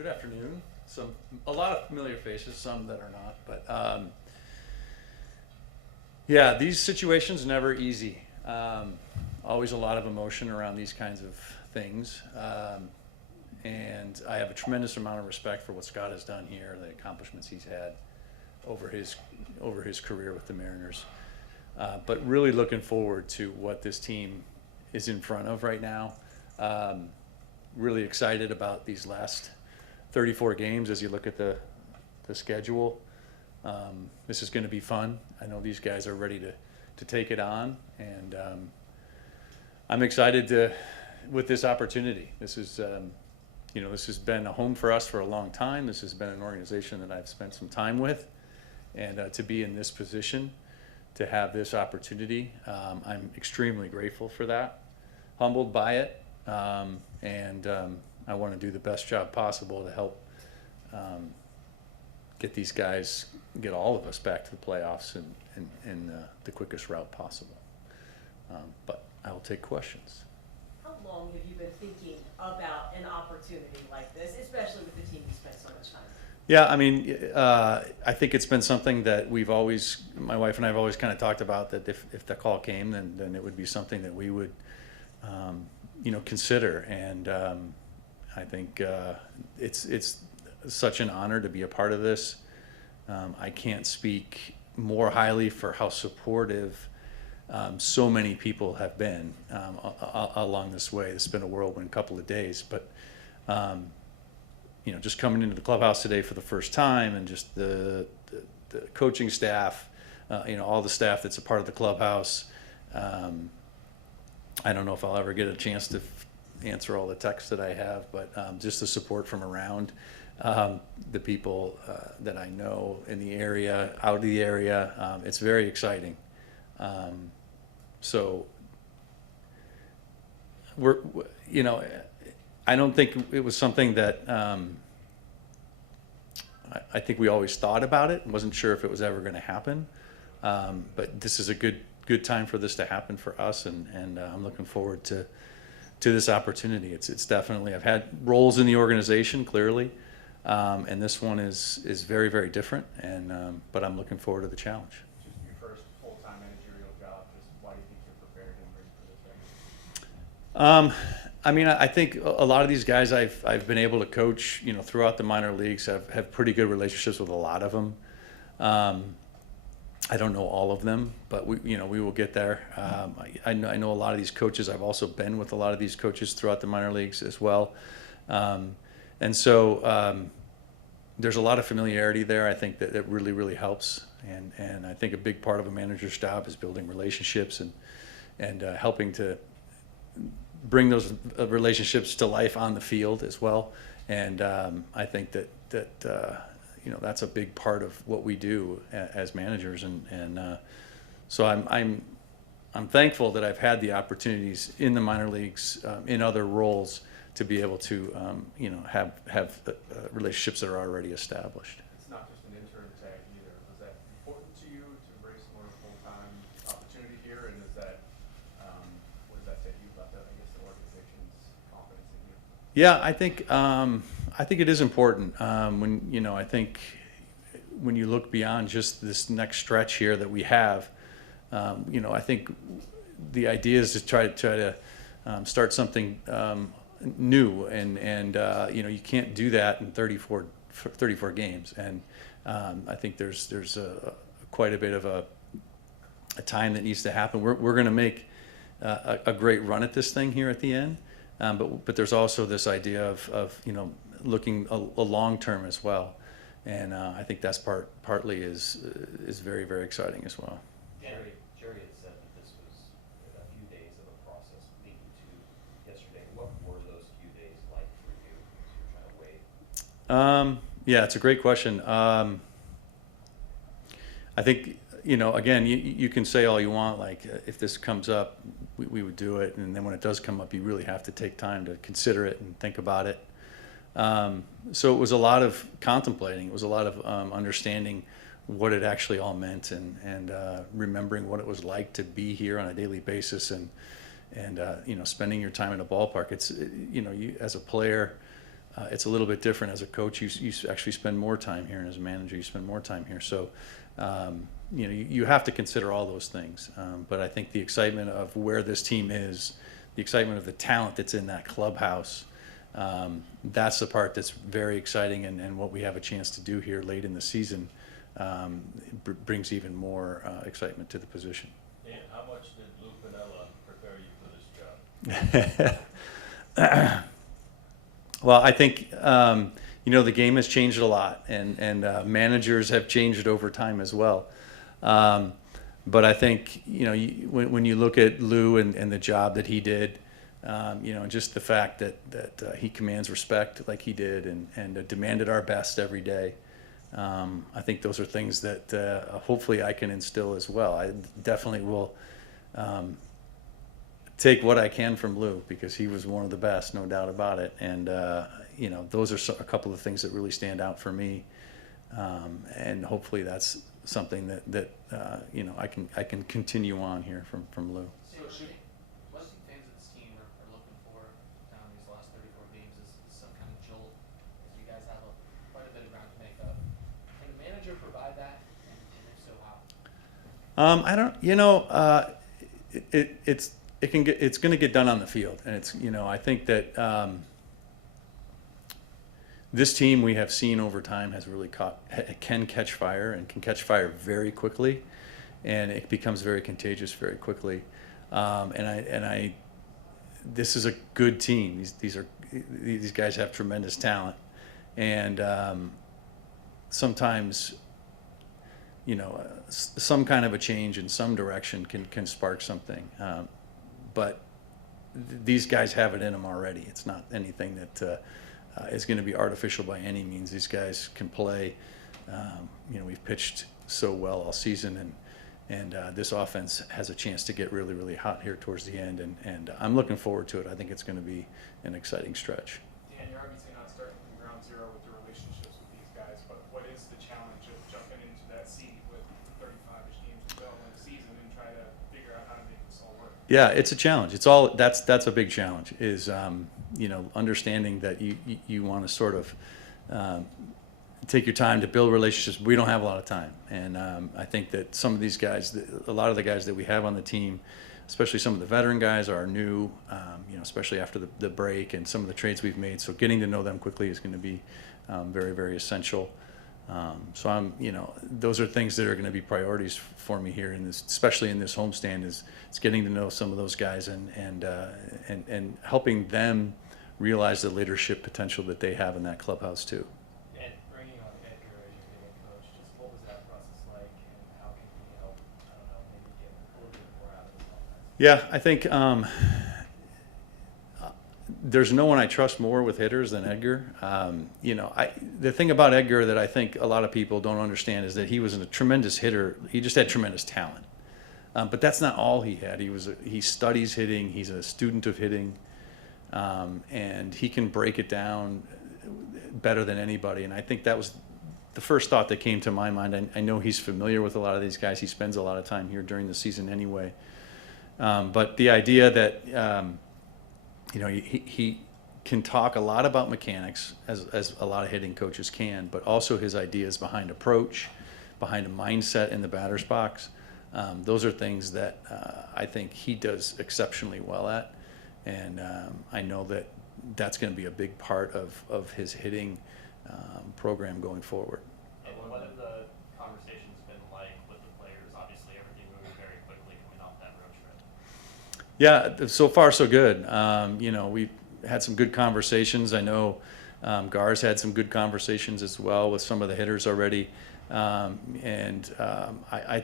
Good afternoon. A lot of familiar faces, some that are not, but yeah, these situations never easy. Always a lot of emotion around these kinds of things, and I have a tremendous amount of respect for what Scott has done here, the accomplishments he's had over his career with the Mariners. But really looking forward to what this team is in front of right now. Really excited about these last 34 games as you look at the schedule. This is going to be fun. I know these guys are ready to take it on, and I'm excited with this opportunity. This is this has been a home for us for a long time. This has been an organization that I've spent some time with, and to be in this position, to have this opportunity, I'm extremely grateful for that, humbled by it, and I want to do the best job possible to help get all of us back to the playoffs in the quickest route possible. But I will take questions. How long have you been thinking about an opportunity like this, especially with the team you spent so much time with? Yeah, I mean, I think it's been something that my wife and I have always kind of talked about, that if the call came, then it would be something that we would, consider. And I think it's such an honor to be a part of this. I can't speak more highly for how supportive so many people have been along this way. It's been a whirlwind couple of days, but just coming into the clubhouse today for the first time, and just the coaching staff, all the staff that's a part of the clubhouse. I don't know if I'll ever get a chance to answer all the texts that I have, but just the support from around the people that I know in the area, out of the area, it's very exciting. So I don't think it was something that I think we always thought about it. Wasn't sure if it was ever going to happen, but this is a good time for this to happen for us, and I'm looking forward to this opportunity. It's definitely, I've had roles in the organization clearly, and this one is very, very different, and but I'm looking forward to the challenge. Just your first full-time managerial job. Just why do you think you're prepared and ready for this right now? I mean, I think a lot of these guys I've been able to coach, throughout the minor leagues, have pretty good relationships with a lot of them. I don't know all of them, but we will get there. I know a lot of these coaches. I've also been with a lot of these coaches throughout the minor leagues as well, and so there's a lot of familiarity there. I think that it really, really helps, and I think a big part of a manager's job is building relationships and helping to bring those relationships to life on the field as well. And I think that that's a big part of what we do as managers, and so I'm thankful that I've had the opportunities in the minor leagues, in other roles, to be able to have relationships that are already established. It's not just an intern tag either. Was that important to you to embrace more full-time opportunity here, and is that what does that say to you about the organization's confidence in you? Yeah, I think it is important. I think when you look beyond just this next stretch here that we have, I think the idea is to try to start something new, and you can't do that in 34 games, and I think there's quite a bit of a time that needs to happen. We're going to make a great run at this thing here at the end. But there's also this idea of looking a long term as well, and I think that's partly is very, very exciting as well. Jerry had said that this was a few days of a process leading to yesterday. What were those few days like for you as you're trying to wait? Yeah, it's a great question. I think again, you can say all you want, like if this comes up, we would do it, and then when it does come up, you really have to take time to consider it and think about it. So it was a lot of contemplating. It was a lot of understanding what it actually all meant, and remembering what it was like to be here on a daily basis, and spending your time in a ballpark. It's you as a player, it's a little bit different. As a coach, you actually spend more time here, and as a manager, you spend more time here. So, you have to consider all those things. But I think the excitement of where this team is, the excitement of the talent that's in that clubhouse, that's the part that's very exciting, and what we have a chance to do here late in the season brings even more excitement to the position. Dan, how much did Lou Piniella prepare you for this job? Well, I think the game has changed a lot, and managers have changed over time as well. But I think when you look at Lou and the job that he did, just the fact that he commands respect like he did, and demanded our best every day. I think those are things that hopefully I can instill as well. I definitely will take what I can from Lou, because he was one of the best, no doubt about it. And those are a couple of things that really stand out for me. And hopefully that's something that I can continue on here from Lou. So what fans of this team are looking for down these last 34 games is some kind of jolt, as you guys have quite a bit of ground to make up. Can the manager provide that, and if so, how? I don't. It's going to get done on the field, and I think that this team we have seen over time has really can catch fire, and can catch fire very quickly, and it becomes very contagious very quickly. This is a good team. These guys have tremendous talent, and sometimes some kind of a change in some direction can spark something. But these guys have it in them already. It's not anything that is going to be artificial by any means. These guys can play. We've pitched so well all season, and this offense has a chance to get really, really hot here towards the end. And I'm looking forward to it. I think it's going to be an exciting stretch. Dan, you're obviously not starting from ground zero with your relationships with these guys, but what is the challenge of jumping into that seat with 35-ish games to go in the season and try to figure out how to make this all work? Yeah, it's a challenge. That's a big challenge, is understanding that you want to sort of take your time to build relationships. We don't have a lot of time, and I think that some of these guys, a lot of the guys that we have on the team, especially some of the veteran guys, are new, especially after the break and some of the trades we've made. So getting to know them quickly is going to be very, very essential. So those are things that are going to be priorities for me here especially in this homestand. It's getting to know some of those guys and helping them realize the leadership potential that they have in that clubhouse too. And bringing on Edgar as your new head coach, just what was that process like, and how can he help, maybe get a little bit more out of this offense? Yeah, I think there's no one I trust more with hitters than Edgar. The thing about Edgar that I think a lot of people don't understand is that he was a tremendous hitter. He just had tremendous talent. But that's not all he had. He studies hitting. He's a student of hitting. And he can break it down better than anybody. And I think that was the first thought that came to my mind. I know he's familiar with a lot of these guys. He spends a lot of time here during the season anyway. But the idea that he can talk a lot about mechanics, as a lot of hitting coaches can, but also his ideas behind approach, behind a mindset in the batter's box. Those are things that I think he does exceptionally well at. And I know that that's going to be a big part of his hitting program going forward. And what have the conversations been like with the players? Obviously, everything moving very quickly coming off that road trip. Yeah, so far so good. We've had some good conversations. I know Gar's had some good conversations as well with some of the hitters already. I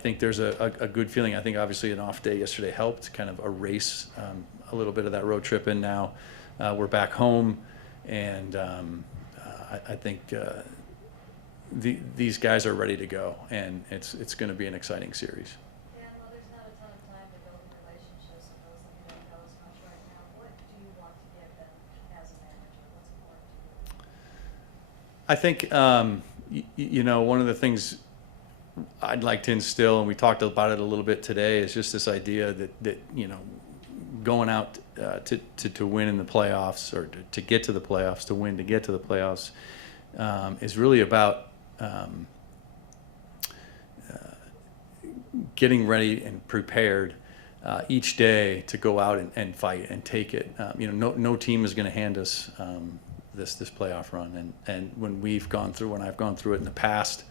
think there's a good feeling. I think obviously an off day yesterday helped kind of erase a little bit of that road trip, and now we're back home, and I think these guys are ready to go, and it's going to be an exciting series. Dan, well, there's not a ton of time to build relationships with those that you don't know as much right now. What do you want to give them as a manager? What's important to you? I think one of the things I'd like to instill, and we talked about it a little bit today, is just this idea that going out to win in the playoffs, or to get to the playoffs, to win to get to the playoffs, is really about getting ready and prepared each day to go out and fight and take it. No team is going to hand us this playoff run, and when I've gone through it in the past,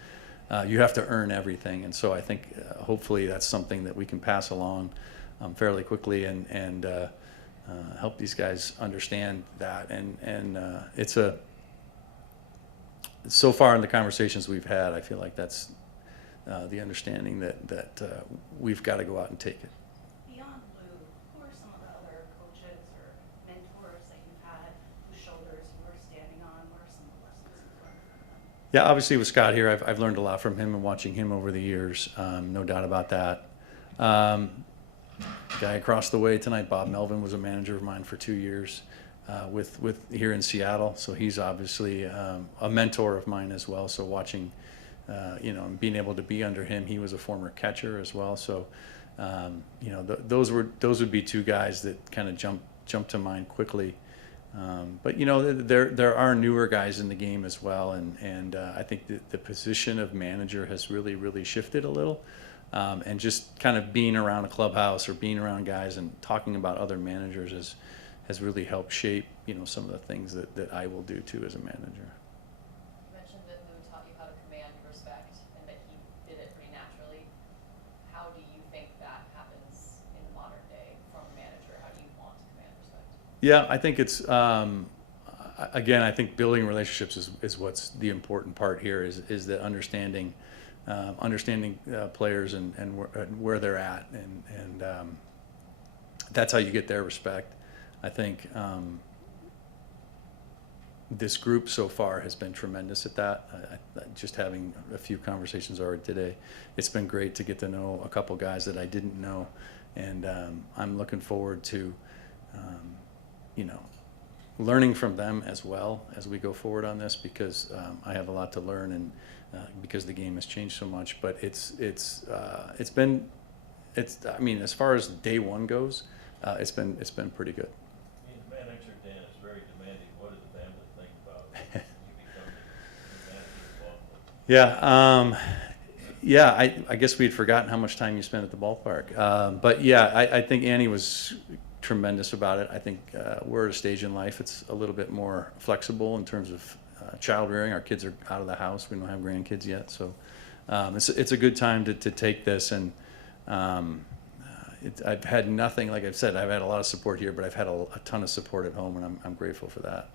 you have to earn everything. And so I think hopefully that's something that we can pass along fairly quickly and help these guys understand that. And it's so far in the conversations we've had, I feel like that's the understanding that we've got to go out and take it. Beyond Lou, who are some of the other coaches or mentors that you've had whose shoulders you were standing on? What are some of the lessons you've learned from them? Yeah, obviously with Scott here, I've learned a lot from him and watching him over the years, no doubt about that. Guy across the way tonight, Bob Melvin, was a manager of mine for 2 years with here in Seattle, so he's obviously a mentor of mine as well. So watching, being able to be under him, he was a former catcher as well. So, those would be two guys that kind of jump to mind quickly. But there are newer guys in the game as well, and I think the position of manager has really shifted a little, and just kind of being around a clubhouse or being around guys and talking about other managers has really helped shape some of the things that I will do too as a manager. You mentioned that Lou taught you how to command respect and that he did it pretty naturally. How do you think that happens in the modern day from a manager? How do you want to command respect? Yeah, I think it's again, I think building relationships is what's the important part here, is that understanding players and where they're at, and that's how you get their respect. I think this group so far has been tremendous at that. Just having a few conversations already today, it's been great to get to know a couple guys that I didn't know, and I'm looking forward to learning from them as well as we go forward on this, because I have a lot to learn, and because the game has changed so much. But it's I mean, as far as day one goes, it's been pretty good. Being the manager, Dan, is very demanding. What does the family think about you becoming the manager of Boston? Yeah, I guess we'd forgotten how much time you spent at the ballpark. But yeah, I think Annie was tremendous about it. I think we're at a stage in life it's a little bit more flexible in terms of child rearing. Our kids are out of the house. We don't have grandkids yet, so it's a good time to take this. And I've had nothing, like I've said, I've had a lot of support here, but I've had a ton of support at home, and I'm grateful for that.